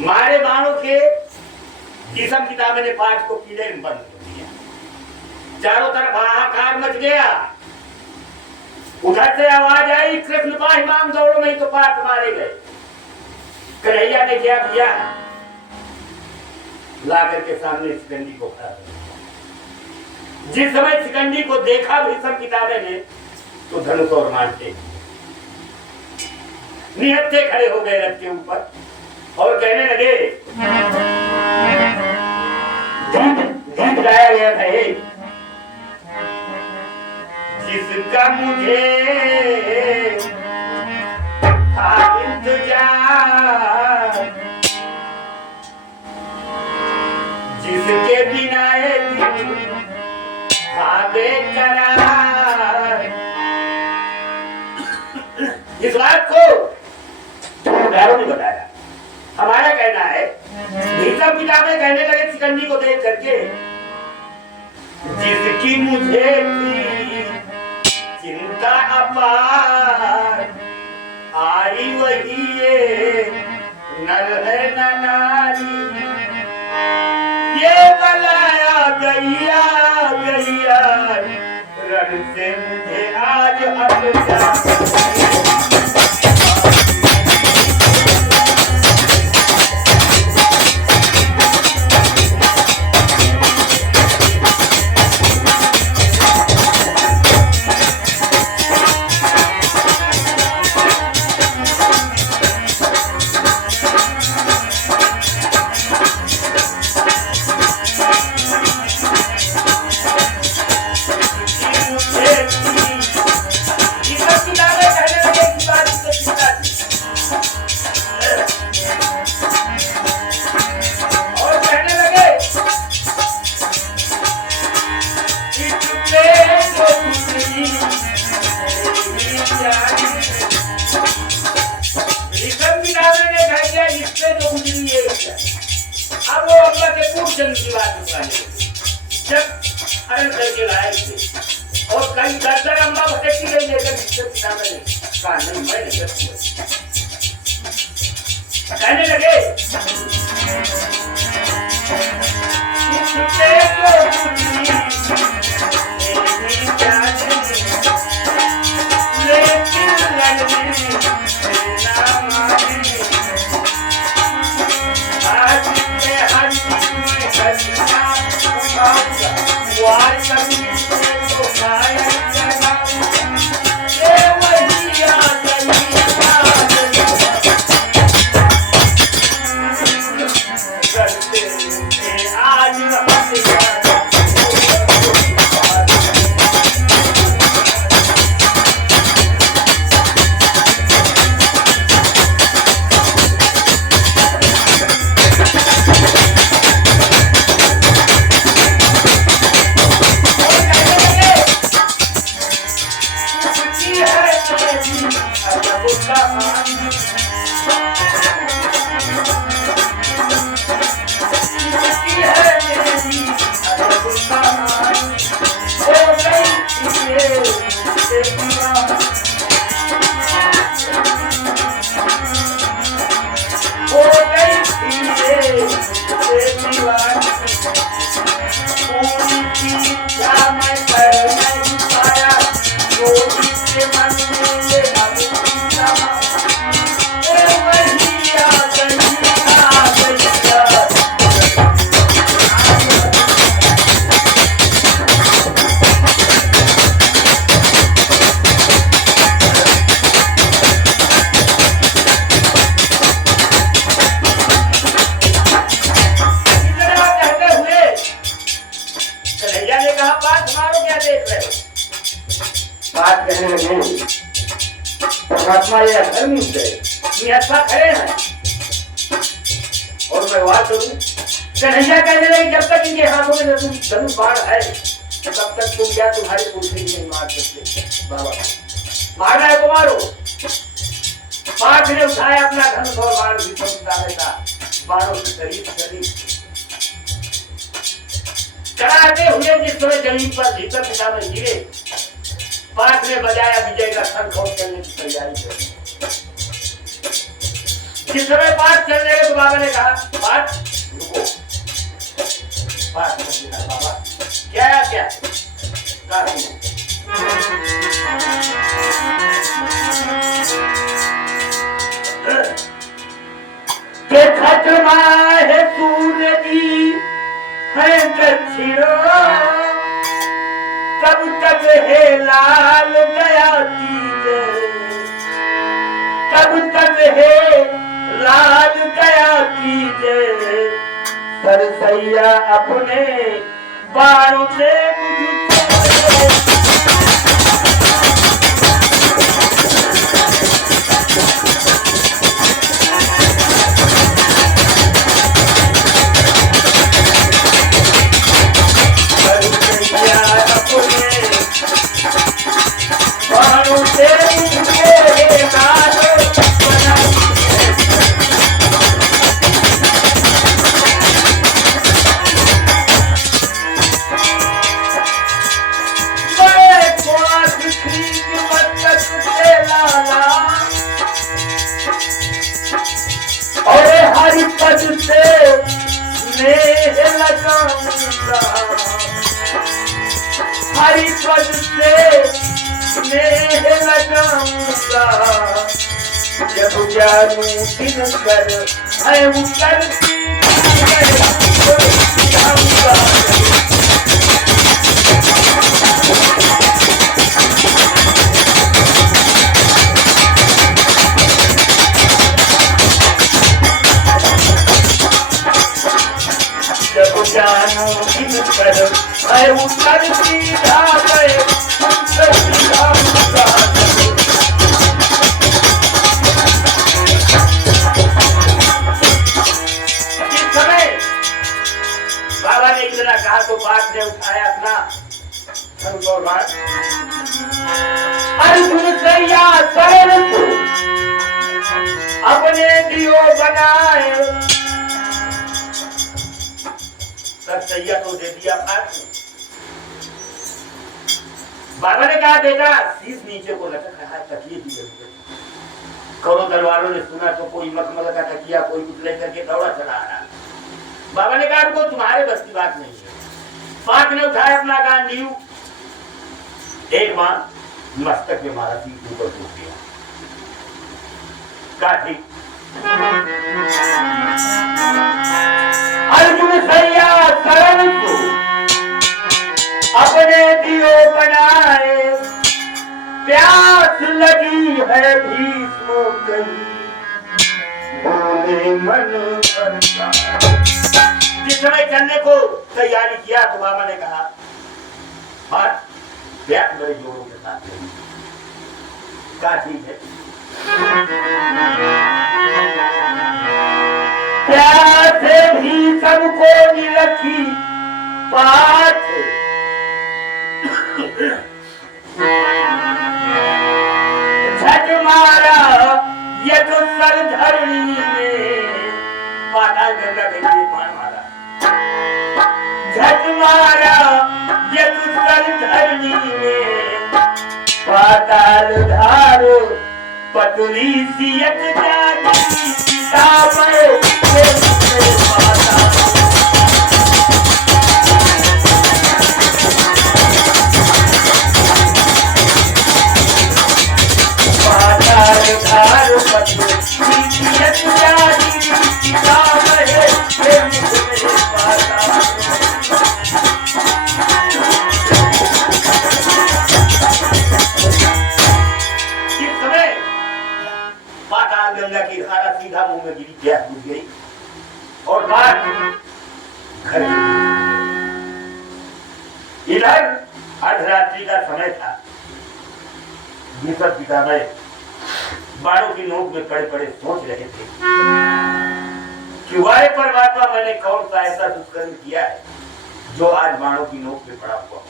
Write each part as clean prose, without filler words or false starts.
मारे बाणों के जिसम किताबे ने पाठ को कीड़े में बंद कर दिया। चारों तरफ हाहाकार मच गया। उधर से आवाज आई, कृष्ण पाहिमाम दौड़ो, नहीं तो पाठ मारे गए। कन्हैया ने क्या किया, लाकर के सामने शिकंडी को खड़ा कर दिया। जिस समय शिकंडी को देखा भीषम किताबे ने, तो धनुष और मांटे निहत्थे खड़े हो गए रथ के ऊपर और कहने लगे, गीत गाया गया था, जिसका मुझे था इंतजार, जिसके बिना था बेकरार। इस बात को उदाहरण ने बताया। हमारा कहना है, भीषम पितामह कहने लगे शिकंडी को देख करके, जिसकी मुझे थी चिंता अपार, आई वही ये नर है न नारी, ये बलाया गैया गैया, रण से मुझे आज हट जा। अब वो अम्मा के पूर्व जन्म की बात बताने जब हरण करके लाए थे और कई दर अम्मा भटकती गई, लेकर पितामह ने कहा नहीं मैं नहीं करती। कहने लगे, परमात्मा ये धर्म है, अच्छा खड़े हैं और मैं बात करूं, कन्हैया कहने लगे जब तक इनके हाथों में धनुष बाण है तब तक तुम क्या तुम्हारी पुत्री नहीं मार सकते। बाबा मारना है तो मारो। पार्थ ने उठाया अपना धनुष और बाण भीषम पितामह का, बाणों से शरीर चढ़ाते हुए जिस समय जमीन पर भीषम पितामह गिरे, पार्थ ने बजाया विजय का शंख और चलने की तैयारी कर। जिस समय पाठ चलने लगे तो बाबा ने कहा पाठ रुको, पाठ बाबा क्या क्या के खत्मा है सूर्य की है दक्षिण, तब तक है लाल गया तीज, तब तक है लाल गया तीज, सरसैया अपने बाणों से हरि पद से स्नेह लगाऊंगा, जब जानू दिन कर है उतरती जाऊंगा। जब जानू दिन कर है उतरती जाऊंगा। बाबा ने इतना कहा तो बात ने उठाया अपना अर्जुन सैया शरण को अपने दियो बनाए, सैया तो दे दिया पास। बाबा ने कहा बेटा शीश नीचे को लटक रहा है, तकिए की जरूरत। करोड़ों दरबारों ने सुना तो कोई मखमल का तकिया कोई कुछ लेकर के दौड़ा चला आ रहा। बाबा ने कहा को तुम्हारे बस की बात नहीं है। पांच ने उठाया अपना गांडीव, एक बार मस्तक में मारा, सीट ऊपर टूट गया। काठी अर्जुन सैया शरण को अपने दियो बनाए, प्यास लगी है भीष्मो कहीं बोले मन करता। जिस समय चलने को तैयारी किया तो बाबा ने कहा बात ब्याह मेरे जोड़ों के साथ क्या ठीक है। प्यास भी सबको निरखी पाठ, झट मारा ये तो सर धरणी में, पाताल गंगा गंगे पान मारा, झट मारा ये तो सर धरणी में, पाताल धारो पतली सियत जाती सीतामढ़ गंगा की धारा सीधा मुंह में गिरी, प्यास बुझ गई और बात घर इधर अर्धरात्रि का समय था। भीष्म पितामह बाणों की नोक में पड़े पड़े सोच रहे थे कि वाहे परमात्मा मैंने कौन सा ऐसा दुष्कर्म किया है जो आज बाणों की नोक में पड़ा हुआ।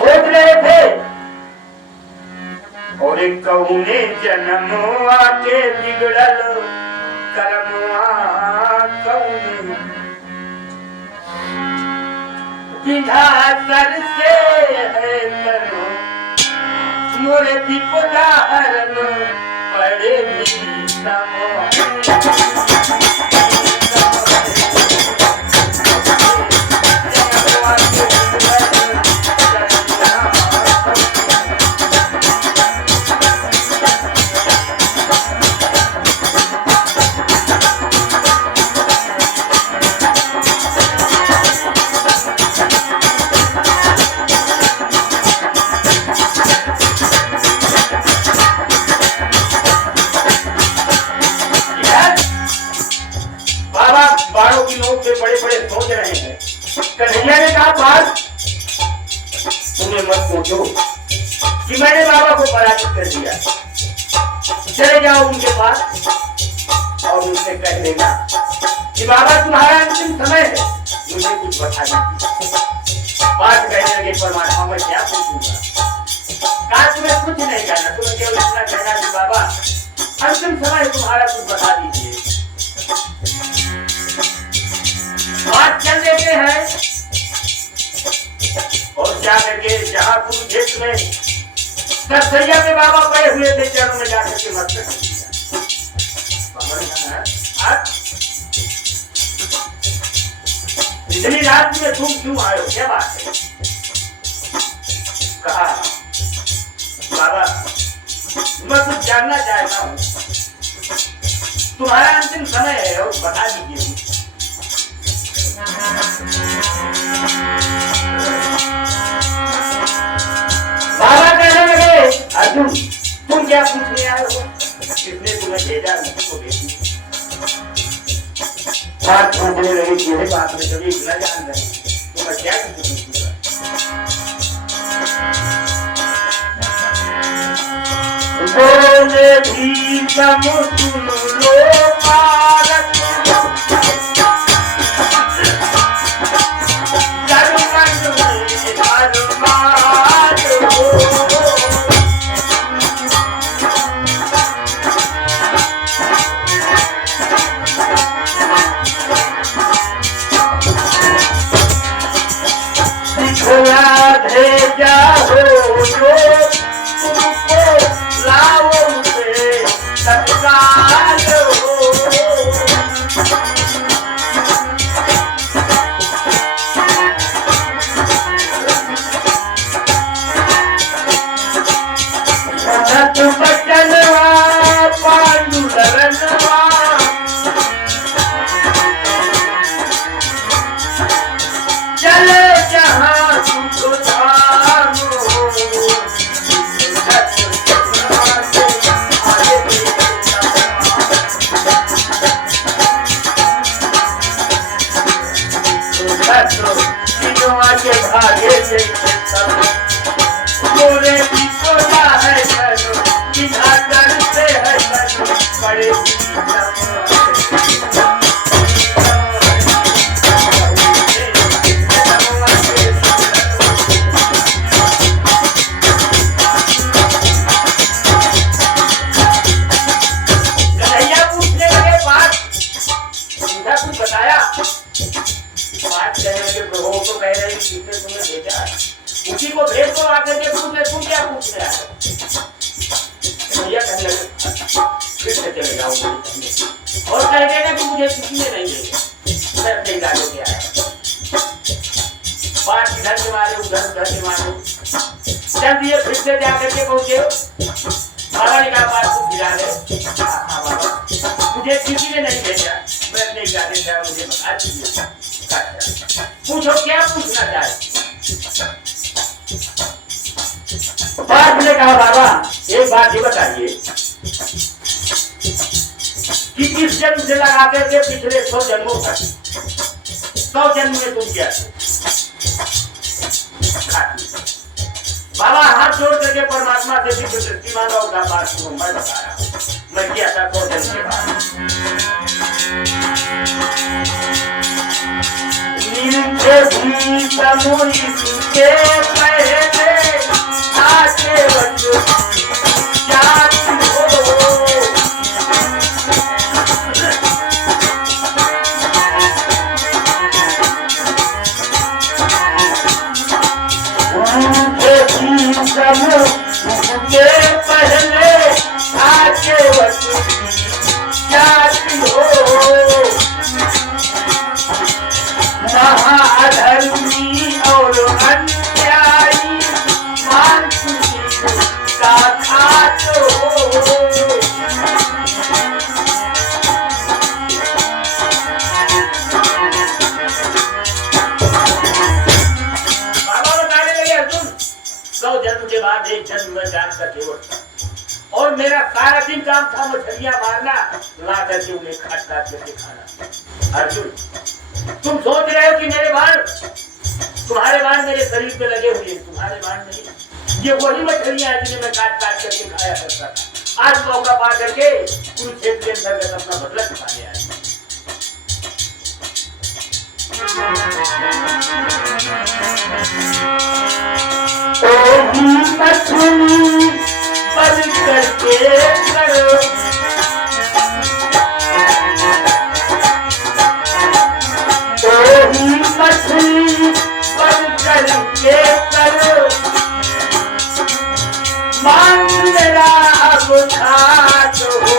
सोच रहे थे और एक कौने जन्म आके बिगड़ल कर्मवा कौने विधातर से है करो मोरे दीपदारन बड़े भी कन्हैया ने कहा बात तुम्हें मत पूछो कि मैंने बाबा को पराजित कर दिया। चले जाओ उनके पास और उनसे कह देना कि बाबा तुम्हारा अंतिम समय है, मुझे कुछ बता दीजिए। बात कहने लगे परमात्मा मैं क्या पूछूंगा, कहा तुम्हें कुछ नहीं कहना, तुम्हें केवल इतना कहना कि बाबा अंतिम समय तुम्हारा कुछ बता दीजिए। बात चल देते हैं और जा करके जहां कुरुक्षेत्र में सरसैया में बाबा पड़े हुए थे चरणों में जाकर के मस्तक इतनी रात में तुम क्यों आए हो, क्या बात है? कहा बाबा मैं कुछ जानना चाहता हूँ, तुम्हारा अंतिम समय है और बता दीजिए। बाबा कहने लगे अर्जुन तुम क्या पूछने आए हो, किसने तुम्हें भेजा मुझको भेजी। बात पूछने लगे किसी बात में कभी इतना जान रहे तुम्हें क्या पूछूंगा। बोले भी तुम सुन लो भारत उसी को भेज दो आकर के पूछ ले तुम क्या पूछ रहे हो। भैया कहने लगे फिर से चले जाओ और कह देना कि मुझे किसी ने नहीं भेजा, मैं नहीं डालो के आया। बात इधर के मारे उधर के मारे चल दिए, फिर से जाकर के पहुंचे। बाबा ने कहा बात को गिरा ले, हाँ बाबा मुझे किसी ने नहीं भेजा, मैं नहीं जाने का, मुझे बता दीजिए। पूछो क्या पूछना चाहे। बात ने कहा बाबा एक बात ही बताइए कि किस जन्म से लगाते थे पिछले 100 जन्मों तक, 100 जन्म में तुम क्या थे? बाबा हाथ जोड़ करके परमात्मा से भी दृष्टि मांगा, उसका बात को मैं बताया, मैं किया था 100 जन्म के बाद। नीचे भी समुई के पहले आके बच्चों जाती हो, उसके बाद एक जन्म जान का केवल था और मेरा सारा दिन काम था मछलियां मारना, ला करके उन्हें काट काट करके खाना। अर्जुन, तुम सोच रहे हो कि मेरे बाण, तुम्हारे बाण मेरे शरीर पे लगे हुए, तुम्हारे बाण नहीं, ये वही मछलियां हैं जिन्हें मैं काट काट करके खाया करता था। आज मौका पा करके कुरुक्षेत्र के अंतर्गत अपना बदला चुकाने आया। मछली बन करके करो, मछली बन करके करो, मान मेरा अब खात हो,